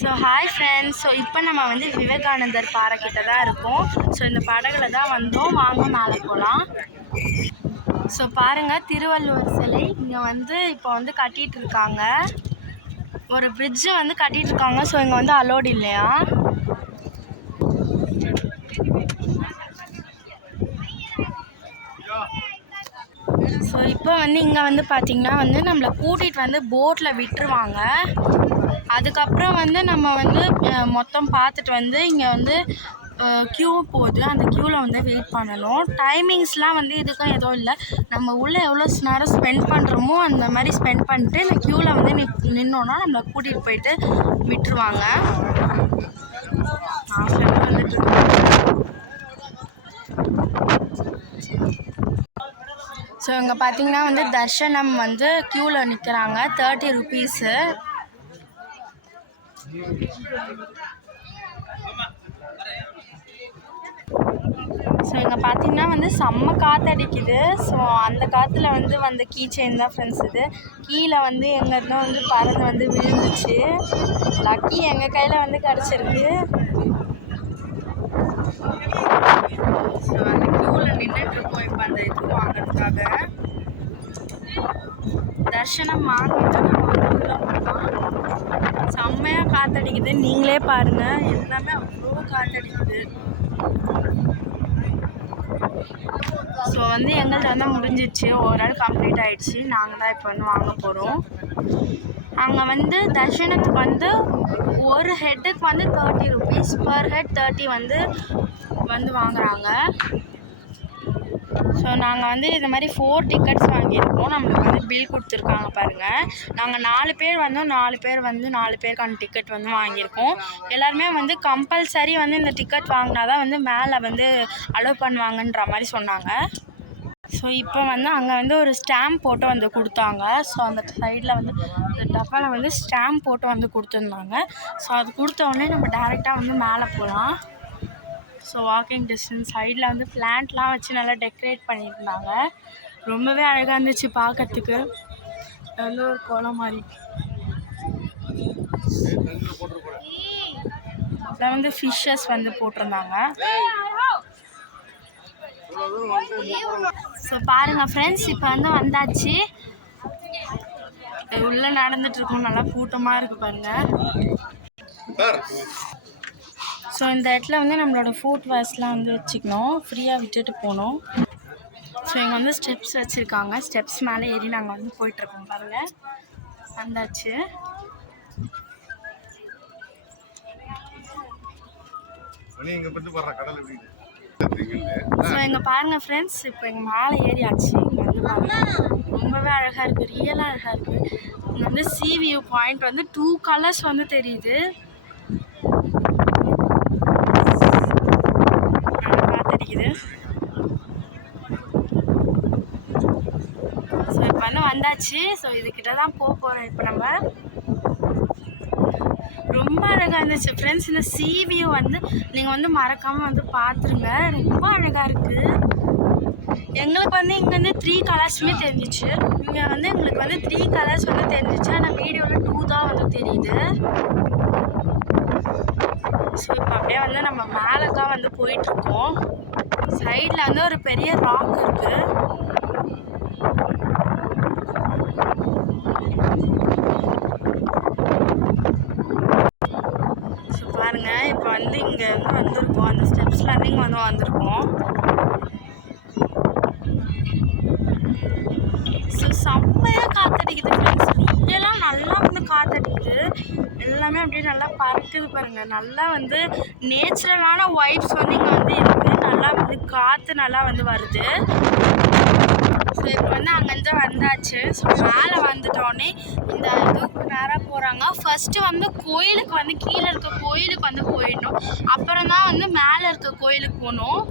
So hi friends. So இப்போ நம்ம வந்து விவேகானந்தர் பாறை கிட்ட தான் இருக்கோம். ஸோ இந்த படகுல தான் வந்தோம். வாங்க மேலே போகலாம். ஸோ பாருங்கள், திருவள்ளுவர் சிலை இங்கே வந்து இப்போ வந்து கட்டிகிட்டு இருக்காங்க. ஒரு பிரிட்ஜு வந்து கட்டிகிட்டு இருக்காங்க. ஸோ இங்கே வந்து அலோடு இல்லையா. ஸோ இப்போ வந்து இங்கே வந்து பார்த்திங்கன்னா வந்து நம்மளை கூட்டிகிட்டு வந்து போட்டில் விட்டுருவாங்க. அதுக்கப்புறம் வந்து நம்ம வந்து மொத்தம் பார்த்துட்டு வந்து இங்கே வந்து க்யூ போகுது. அந்த க்யூவில் வந்து வெயிட் பண்ணணும். டைமிங்ஸ்லாம் வந்து இதுக்கும் எதுவும் இல்லை. நம்ம உள்ளே எவ்வளோ நேரம் ஸ்பெண்ட் பண்ணுறோமோ அந்த மாதிரி ஸ்பெண்ட் பண்ணிட்டு இந்த க்யூவில் வந்து நின்னோன்னா நம்மளை கூட்டிகிட்டு போயிட்டு விட்டுருவாங்க. வந்துட்டு ஸோ இங்கே பார்த்தீங்கன்னா வந்து தர்ஷனம் வந்து க்யூவில் நிற்கிறாங்க. 30 rupees. ஸோ இங்கே பார்த்தீங்கன்னா வந்து செம்ம காற்றடிக்குது. ஸோ அந்த காற்றுல வந்து வந்த கீ செயின் தான் ஃப்ரெண்ட்ஸ் இது. கீழே வந்து எங்கேருந்தோ வந்து பறந்து வந்து விழுந்துச்சு. லக்கி எங்கள் கையில் வந்து கிடச்சிருக்கு. ஸோ அந்த க்யூவில் நின்றுட்டுருக்கோம் இப்போ அந்த இது வாங்கிறதுக்காக. தர்ஷனம் வாங்கிட்டு நம்ம வந்து உள்ளே போகலாம். செம்மையாக காற்றடிக்குது. நீங்களே பாருங்கள், எல்லாமே அவ்வளோ காற்றடிக்குது. ஸோ வந்து எங்கள்கிட்ட வந்து முடிஞ்சிடுச்சு. ஒரு நாள் கம்ப்ளீட் ஆகிடுச்சு. நாங்கள் தான் இப்போ வந்து வாங்க போகிறோம். அங்கே வந்து தர்ஷனத்துக்கு வந்து ஒரு ஹெட்டுக்கு வந்து 30 rupees, பர் ஹெட் 30 வந்து வாங்குகிறாங்க. ஸோ நாங்கள் வந்து இந்த மாதிரி 4 tickets வாங்கியிருக்கோம். நம்மளுக்கு வந்து பில் கொடுத்துருக்காங்க பாருங்கள். நாங்கள் 4 பேர் வந்தோம். 4 பேர் வந்து 4 பேருக்கான டிக்கெட் வந்து வாங்கியிருக்கோம். எல்லாருமே வந்து கம்பல்சரி வந்து இந்த டிக்கெட் வாங்கினா தான் வந்து மேலே வந்து அலோவ் பண்ணுவாங்கன்ற மாதிரி சொன்னாங்க. ஸோ இப்போ வந்து அங்கே வந்து ஒரு ஸ்டாம்ப் போட்டு வந்து கொடுத்தாங்க. ஸோ அந்த சைடில் வந்து இந்த டப்பாவில் வந்து ஸ்டாம்ப் போட்டு வந்து கொடுத்துருந்தாங்க. ஸோ அது கொடுத்த உடனே நம்ம டேரெக்டாக வந்து மேலே போகலாம். ஸோ வாக்கிங் டிஸ்டன்ஸ் சைடில் வந்து பிளான்ட்லாம் வச்சு நல்லா டெக்கரேட் பண்ணியிருந்தாங்க. ரொம்பவே அழகாக இருந்துச்சு பார்க்கறதுக்கு. வந்து ஒரு குளம் மாதிரி அதில் வந்து ஃபிஷ்ஷஸ் வந்து போட்டிருந்தாங்க. ஸோ பாருங்கள் ஃப்ரெண்ட்ஸ், இப்போ வந்து வந்தாச்சு. உள்ளே நடந்துட்டுருக்கோம். நல்லா கூட்டமாக இருக்குது பாருங்கள். ஸோ இந்த இடத்துல வந்து நம்மளோட ஃபுட் வேஸ்ட்லாம் வந்து வச்சுக்கணும். ஃப்ரீயாக விட்டுட்டு போகணும். ஸோ இங்கே வந்து ஸ்டெப்ஸ் வச்சுருக்காங்க. ஸ்டெப்ஸ் மேலே ஏறி நாங்கள் வந்து போயிட்டுருக்கோம் பாருங்கள். வந்தாச்சு. ஸோ இங்கே பாருங்கள் ஃப்ரெண்ட்ஸ், இப்போ எங்கள் மேலே ஏறியாச்சு. இங்கே வந்து பாருங்கள், ரொம்பவே அழகாக இருக்குது. ரியலாக அழகாக இருக்குது. இங்கே வந்து சி வியூ பாயிண்ட் வந்து 2 colors வந்து தெரியுது. காத்தடிக்குது. ஸோ இப்போ வந்து வந்தாச்சு. ஸோ இதுக்கிட்ட தான் போக போகிறோம் இப்போ நம்ம. ரொம்ப அழகாக இருந்துச்சு ஃப்ரெண்ட்ஸ். இந்த சி வியூ வந்து நீங்கள் வந்து மறக்காமல் வந்து பார்த்துருங்க. ரொம்ப அழகாக இருக்குது. எங்களுக்கு வந்து இங்கே வந்து 3 colors தெரிஞ்சிச்சு. இங்கே வந்து எங்களுக்கு வந்து 3 colors வந்து தெரிஞ்சிச்சு. ஆனால் வீடியோவில் 2 தான் வந்து தெரியுது. ஸோ இப்போ அப்படியே வந்து நம்ம மேலே தான் வந்து போயிட்டுருக்கோம். சைடில் வந்து ஒரு பெரிய ராக் இருக்குது. ஸோ பாருங்கள், இப்போ வந்து இங்கே வந்து வந்திருக்கோம். அந்த ஸ்டெப்ஸ்லேருந்து இங்கே வந்து வந்திருக்கோம். ஸோ செம்மையாக காற்றடிக்குது ஃப்ரெண்ட்ஸ். இங்கெல்லாம் நல்லா வந்து காற்றடிக்குது. எல்லாமே அப்படியே நல்லா பறக்குது பாருங்கள். நல்லா வந்து நேச்சுரலான வைப்ஸ் வந்து இங்கே வந்து இருக்குது. நல்லா வந்து காற்று நல்லா வந்து வருது. ஸோ இப்போ வந்து அங்கேருந்து வந்தாச்சு. ஸோ மேலே வந்துட்டோடனே இந்த இதுக்கு நேராக போகிறாங்க. ஃபஸ்ட்டு வந்து கோயிலுக்கு வந்து கீழே இருக்க கோயிலுக்கு வந்து போயிடணும். அப்புறம் தான் வந்து மேலே இருக்க கோயிலுக்கு போகணும்.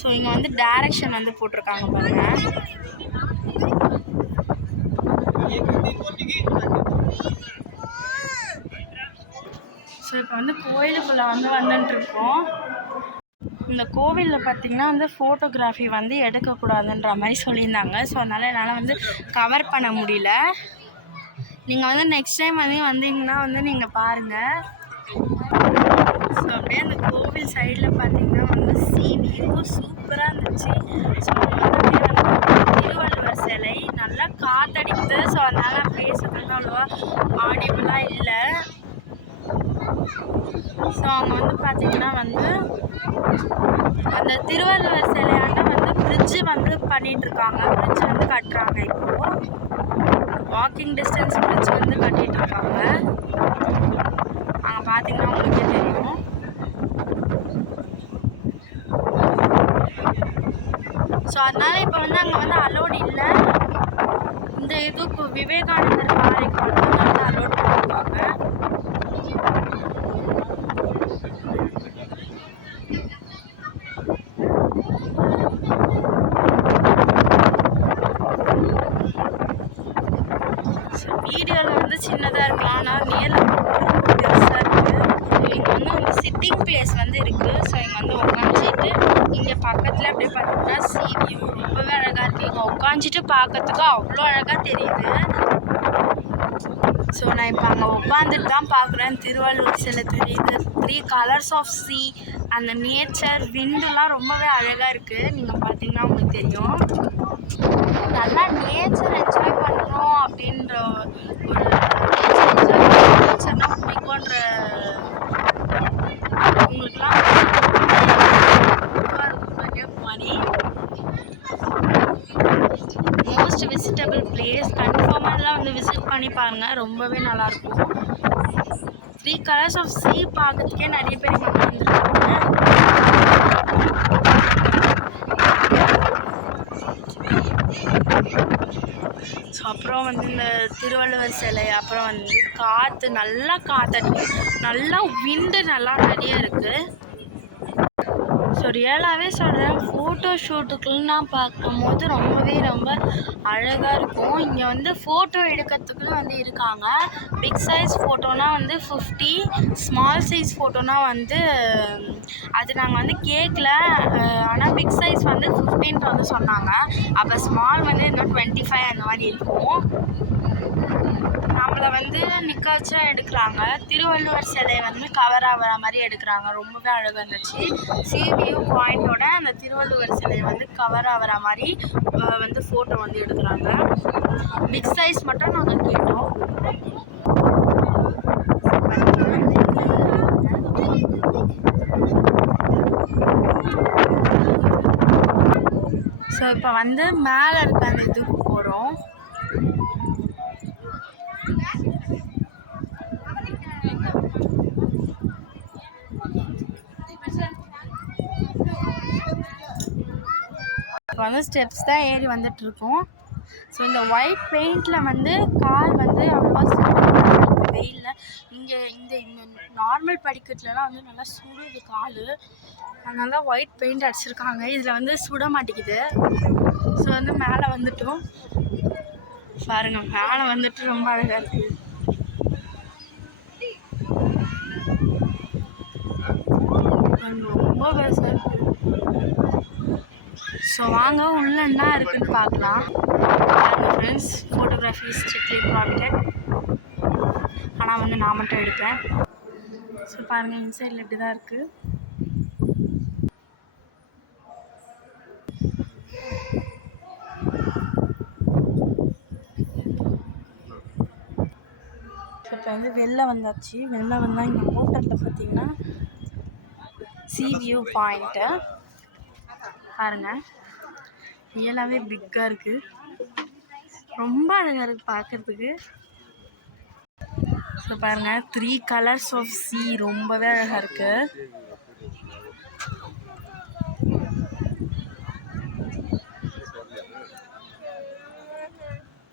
ஸோ இங்கே வந்து டைரக்ஷன் வந்து போட்டிருக்காங்க பாருங்கள். ஸோ இப்போ வந்து கோயிலுக்குள்ளே வந்து வந்துட்டுருக்கோம். இந்த கோவிலில் பார்த்திங்கன்னா வந்து ஃபோட்டோகிராஃபி வந்து எடுக்கக்கூடாதுன்ற மாதிரி சொல்லியிருந்தாங்க. ஸோ அதனால் என்னால் வந்து கவர் பண்ண முடியல. நீங்கள் வந்து நெக்ஸ்ட் டைம் வந்தீங்கன்னா நீங்கள் பாருங்கள். ஸோ அப்படியே அந்த கோவில் சைடில் பார்த்தீங்கன்னா சி வியூ சூப்பராக இருந்துச்சு. ஸோ திருவள்ளுவர் சிலை நல்லா காற்றடிக்குது. ஸோ அதனால் நான் பேசுறது அவ்வளோவா ஆடியபிளாக இல்லை. ஸோ அவங்க பார்த்தீங்கன்னா அந்த திருவள்ளுவர் சிலையாண்ட பிரிட்ஜு பண்ணிகிட்ருக்காங்க. பிரிட்ஜ் கட்டுறாங்க. இப்போது வாக்கிங் டிஸ்டன்ஸ் பிரிட்ஜ் கட்டிகிட்ருக்காங்க. அங்கே பார்த்தீங்கன்னா உங்களுக்கே தெரியும். ஸோ அதனால் இப்போ அங்கே அலோடு இல்லை. இந்த இதுக்கு விவேகானந்தர் பாறைக்கு அலோடு பண்ணியிருக்காங்க. வீடியோவில் சின்னதாக இருக்கலாம், ஆனால் நேரில் பெருசாக இருக்குது. இங்கே சிட்டிங் பிளேஸ் இருக்குது. ஸோ இங்கே உட்காந்துட்டு இங்கே பக்கத்தில் அப்படியே பார்த்தீங்கன்னா சி வியூ ரொம்பவே அழகாக இருக்குது. இங்கே உட்காந்துட்டு பார்க்கறதுக்கு அவ்வளோ அழகாக தெரியுது. ஸோ நான் இப்போ அங்கே உட்காந்துட்டு தான் பார்க்குறேன். திருவள்ளுவர் சிலை தெரியுது. 3 கலர்ஸ் ஆஃப் சி, அந்த நேச்சர் விண்டெலாம் ரொம்பவே அழகாக இருக்குது. நீங்கள் பார்த்தீங்கன்னா உங்களுக்கு தெரியும். நல்லா நேச்சர் என்ஜாய் பண்ணுறோம் அப்படின்ற ஒரு நேச்சர்னா பிடிக்குன்ற உங்களுக்குலாம் கன்னியாகுமரி மோஸ்ட் விசிட்டபிள் பிளேஸ். கன்ஃபார்மாக எல்லாம் விசிட் பண்ணி பாருங்கள். ரொம்பவே நல்லாயிருக்கும். 3 கலர்ஸ் ஆஃப் சி பார்க்கறதுக்கே நிறைய பேர் இங்கே வந்துருக்காங்க. ஸோ அப்புறம் இந்த திருவள்ளுவர் சிலை, அப்புறம் காற்று நல்லா காற்றடிக்கும். நல்லா விண்டு நல்லா நிறைய இருக்குது. ஸோ ரியலாகவே சொல்கிறேன், ஃபோட்டோ ஷூட்டுக்குலாம் பார்க்கும்போது ரொம்ப அழகாக இருக்கும். இங்கே ஃபோட்டோ எடுக்கிறதுக்குன்னு இருக்காங்க. பிக் சைஸ் ஃபோட்டோனா 50, ஸ்மால் சைஸ் ஃபோட்டோனா அது நாங்கள் கேட்கல. ஆனால் பிக் சைஸ் 15 சொன்னாங்க. அப்போ ஸ்மால் இன்னும் 25 அந்த மாதிரி இருக்கும். நம்மளை நிற்க வச்சா எடுக்கிறாங்க. திருவள்ளுவர் சிலை கவர் ஆகிற மாதிரி எடுக்கிறாங்க. ரொம்பவே அழகாக இருந்துச்சு. சி வியூ பாயிண்டோட அந்த திருவள்ளுவர் சிலையை கவர் ஆகிற மாதிரி ஃபோட்டோ எடுக்கிறாங்க. பிக் சைஸ் மட்டும் நாங்கள் கேட்டோம். ஸோ இப்போ மேலே இருக்க அந்த இதுக்கு போகிறோம். இப்போ ஸ்டெப்ஸ் தான் ஏறி வந்துட்டுருக்கோம். ஸோ இந்த ஒயிட் பெயிண்டில் கால் அவ்வளோவா சுடுது வெயிலில். இங்கே இந்த நார்மல் படிக்கட்டுலலாம் நல்லா சுடுது கால். அதனால தான் ஒயிட் பெயிண்ட் அடிச்சிருக்காங்க. இதில் சுட மாட்டேங்குது. ஸோ மேலே வந்துட்டோம். பாருங்கள், மேலே ரொம்ப அழகாக இருக்குது. ரொம்ப பெருசாக இருக்குது. ஸோ வாங்க உள்ள என்ன இருக்குன்னு பார்க்கலாம். Friends, photography is strictly prohibited. ஆனால் நான் மட்டும் எடுப்பேன். ஸோ பாருங்கள், இன்சைடில் இப்படி தான் இருக்குது. இப்போ வெளில வந்தாச்சு. வெளில வந்தால் இங்கே ஹோட்டலில் பார்த்தீங்கன்னா சி வியூ பாயிண்ட்டு பாருங்கள். ரியலாகவே பிக்காக இருக்குது. ரொம்ப அழகாக இருக்குது பார்க்குறதுக்கு. ஸோ பாருங்கள், 3 கலர்ஸ் ஆஃப் சி ரொம்பவே அழகாக இருக்குது.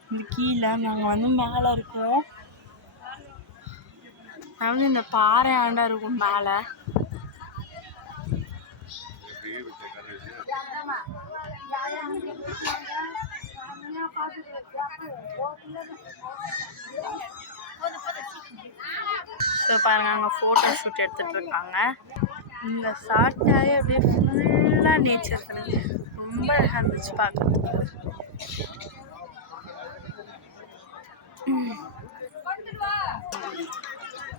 இந்த கீழே நாங்கள் மேலே இருக்கோம். இந்த பாறை ஆண்டா இருக்கும் மேலே. ஸோ பாருங்கள், அங்கே ஃபோட்டோ ஷூட் எடுத்துகிட்டு இருக்காங்க. இந்த சாட்டாவே அப்படியே ஃபுல்லாக நேச்சர் இருக்குது. ரொம்ப அழகாக இருந்துச்சு பார்க்குறதுக்கு.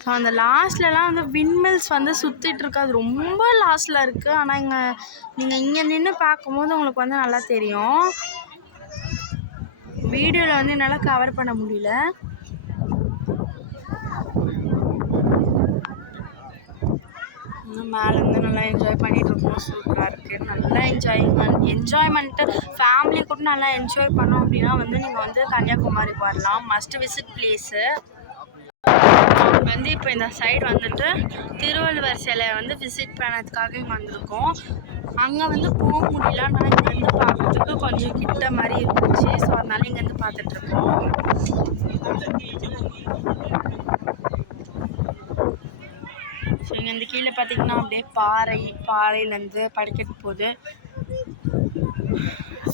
ஸோ அந்த லாஸ்ட்லலாம் வந்து விண்மில்ஸ் வந்து சுற்றிட்டு இருக்கு. அது ரொம்ப லாஸ்ட்டில் இருக்குது. ஆனால் நீங்கள் இங்கே நின்று பார்க்கும்போது உங்களுக்கு வந்து நல்லா தெரியும். வீடியோவில் வந்து என்னால் கவர் பண்ண முடியல. மேலேருந்து நல்லா என்ஜாய் பண்ணிகிட்டு இருக்கோம். சூப்பராக இருக்குது. நல்லா என்ஜாய்மெண்ட்டு ஃபேமிலி கூட நல்லா என்ஜாய் பண்ணோம் அப்படின்னா வந்து நீங்கள் வந்து கன்னியாகுமரிக்கு வரலாம். Must visit place. வந்து இப்போ இந்த சைடு வந்துட்டு திருவள்ளுவர் சிலையை வந்து விசிட் பண்ணதுக்காக இங்கே வந்திருக்கோம். அங்கே வந்து போக முடியல. ஆனால் இங்கேருந்து பார்க்கறதுக்கு கொஞ்சம் கிட்ட மாதிரி இருந்துச்சு. ஸோ அதனால இங்கேருந்து பார்த்துட்ருக்கோம். ஸோ இங்கேருந்து கீழே பார்த்தீங்கன்னா அப்படியே பாறையிலேருந்து படிக்கட்டு போகுது.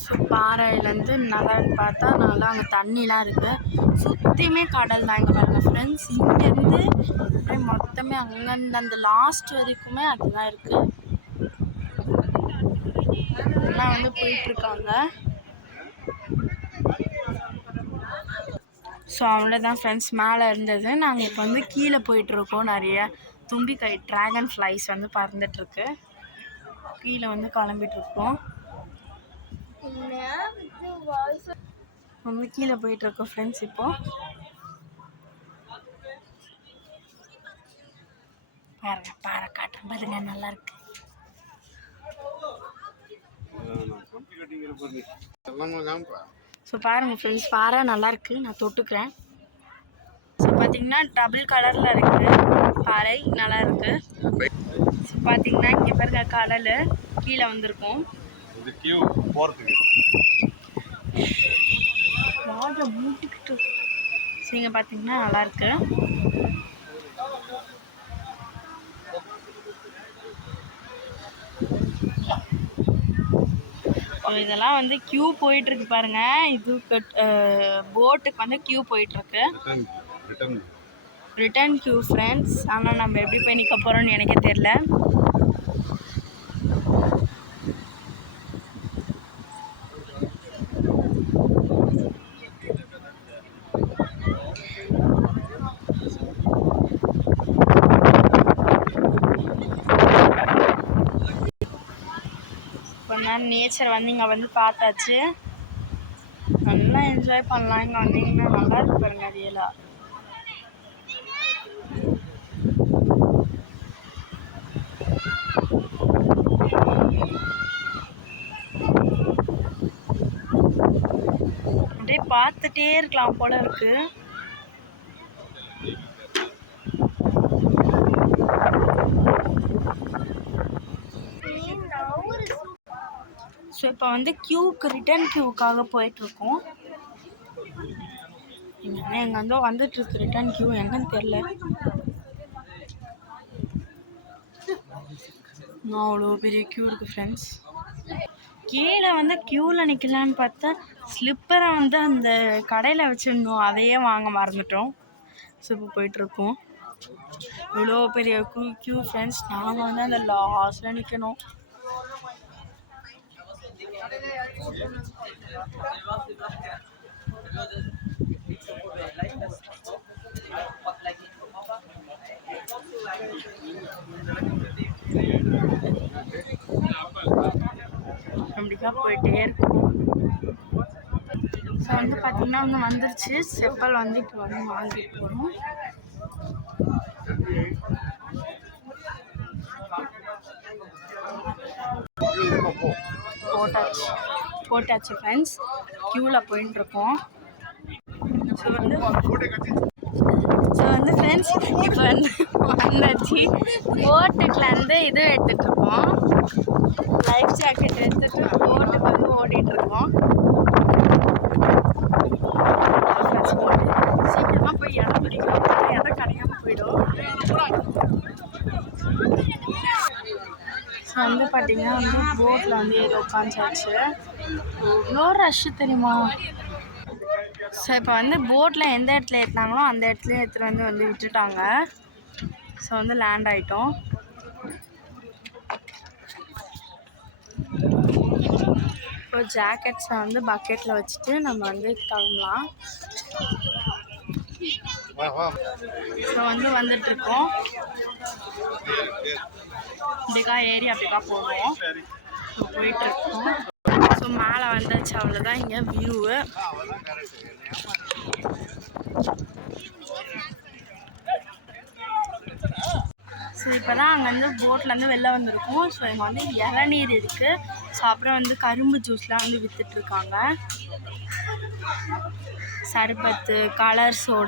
ஸோ பாறையிலேருந்து நல்லா பார்த்தா நல்லா அங்கே தண்ணிலாம் இருக்குது. சுற்றியுமே கடல் தான். இங்கே பாருங்கள் ஃப்ரெண்ட்ஸ், இங்கேருந்து அப்படியே மொத்தமே அங்கேருந்து அந்த லாஸ்ட் வரைக்குமே அதுதான் இருக்குது. எல்லாம் வந்து போயிட்டுருக்காங்க. ஸோ அவ்வளோதான் ஃப்ரெண்ட்ஸ், மேலே இருந்தது. நாங்கள் இப்போ வந்து கீழே போயிட்டுருக்கோம். நிறைய தும்பிக்கை ட்ராகன் ஃப்ளைஸ் வந்து பறந்துட்டுருக்கு. கீழே வந்து கிளம்பிட்டுருக்கோம். வந்து கீழே போயிட்டுருக்கோம் ஃப்ரெண்ட்ஸ். இப்போ பாருங்க, பாறை காட்டுறேன் பாருங்க, நல்லா இருக்கு. ஸோ பாருங்கள் ஃப்ரெண்ட்ஸ், பாறை நல்லா இருக்குது. நான் தொட்டுக்கிறேன். ஸோ பார்த்தீங்கன்னா டபுள் கலரில் இருக்குது பாறை, நல்லா இருக்குது. ஸோ பார்த்தீங்கன்னா இங்கே பாருங்க கடல் கீழே வந்திருக்கும். மூட்டிக்கிட்டு ஸோ இங்கே பார்த்தீங்கன்னா நல்லாயிருக்கு. இதெல்லாம் வந்து கியூ போயிட்டுருக்கு பாருங்க. இது போட்டுக்கு வந்து கியூ போயிட்டுருக்கு. Return queue friends. ஆனால் நம்ம எப்படி போய் நிற்க போகிறோம்னு எனக்கே தெரில. நேச்சர் வந்து இங்கே வந்து பார்த்தாச்சு. நல்லா என்ஜாய் பண்ணலாம். இங்கே வந்தீங்கன்னா நல்லா இருக்கு பாருங்க ரியலாக. அப்படியே பார்த்துட்டே இருக்கலாம் போல இருக்கு. ஸோ இப்போ வந்து ரிட்டர்ன் கியூக்காக போயிட்டுருக்கோம். எங்கே வந்து வந்துட்டுருக்கு ரிட்டர்ன் கியூ, எங்கன்னு தெரில. அவ்வளோ பெரிய கியூ இருக்குது ஃப்ரெண்ட்ஸ். கீழே வந்து க்யூவில் நிற்கலான்னு பார்த்தா ஸ்லிப்பரை வந்து அந்த கடையில் வச்சுருந்தோம், அதையே வாங்க மறந்துட்டோம். ஸோ இப்போ போயிட்டுருக்கோம். இவ்வளோ பெரிய கியூ ஃப்ரெண்ட்ஸ். நாங்கள் வந்து அந்த லாஸ்ட்டில் நிற்கணும். அப்படிக்கா போயிட்டே இருக்கும். ஸோ வந்து பார்த்தீங்கன்னா வந்து வந்துருச்சு. செப்பல் வந்து இப்போ வந்து வாங்கிட்டு போகிறோம். போட்டாச்சு ஃப்ரெண்ட்ஸ். க்யூவில் போயிட்டுருக்கோம். ஸோ வந்து ஃப்ரெண்ட்ஸ் இப்போ வந்து வந்தாச்சு. போட்டுக்குலேருந்து இது எடுத்துகிட்ருக்கோம். லைஃப் ஜாக்கெட் எடுத்துகிட்டு போட்டுக்கு வந்து ஓடிட்டுருக்கோம். சீக்கிரமாக போய் இடம் பிடிக்கும், இடம் கிடைக்காம போயிடும். ஸோ வந்து பார்த்தீங்கன்னா வந்து போட்டில் வந்து ஏறி உட்காந்துச்சாச்சு. எவ்வளோ ரஷ்ஷு தெரியுமா. ஸோ இப்போ வந்து போட்டில் எந்த இடத்துல ஏற்றினாங்களோ அந்த இடத்துல எடுத்துகிட்டு வந்து விட்டுட்டாங்க. ஸோ வந்து லேண்ட் ஆகிட்டோம். இப்போ ஜாக்கெட்ஸை வந்து பக்கெட்டில் வச்சுட்டு நம்ம வந்து கிளம்பலாம். ஸோ வந்துட்டுருக்கோம். இப்படிக்கா ஏறி அப்படிக்கா போவோம். ஸோ போயிட்டுருக்கோம். ஸோ மேலே வந்தாச்சு, அவ்வளோதான் இங்கே வியூவு. ஸோ இப்போ தான் அங்கேருந்து போட்லேருந்து வெளில வந்திருக்கோம். ஸோ இங்கே வந்து இளநீர் இருக்குது. ஸோ அப்புறம் கரும்பு ஜூஸ்லாம் விற்றுட்ருக்காங்க. சர்பத்து, கலர் சோடா,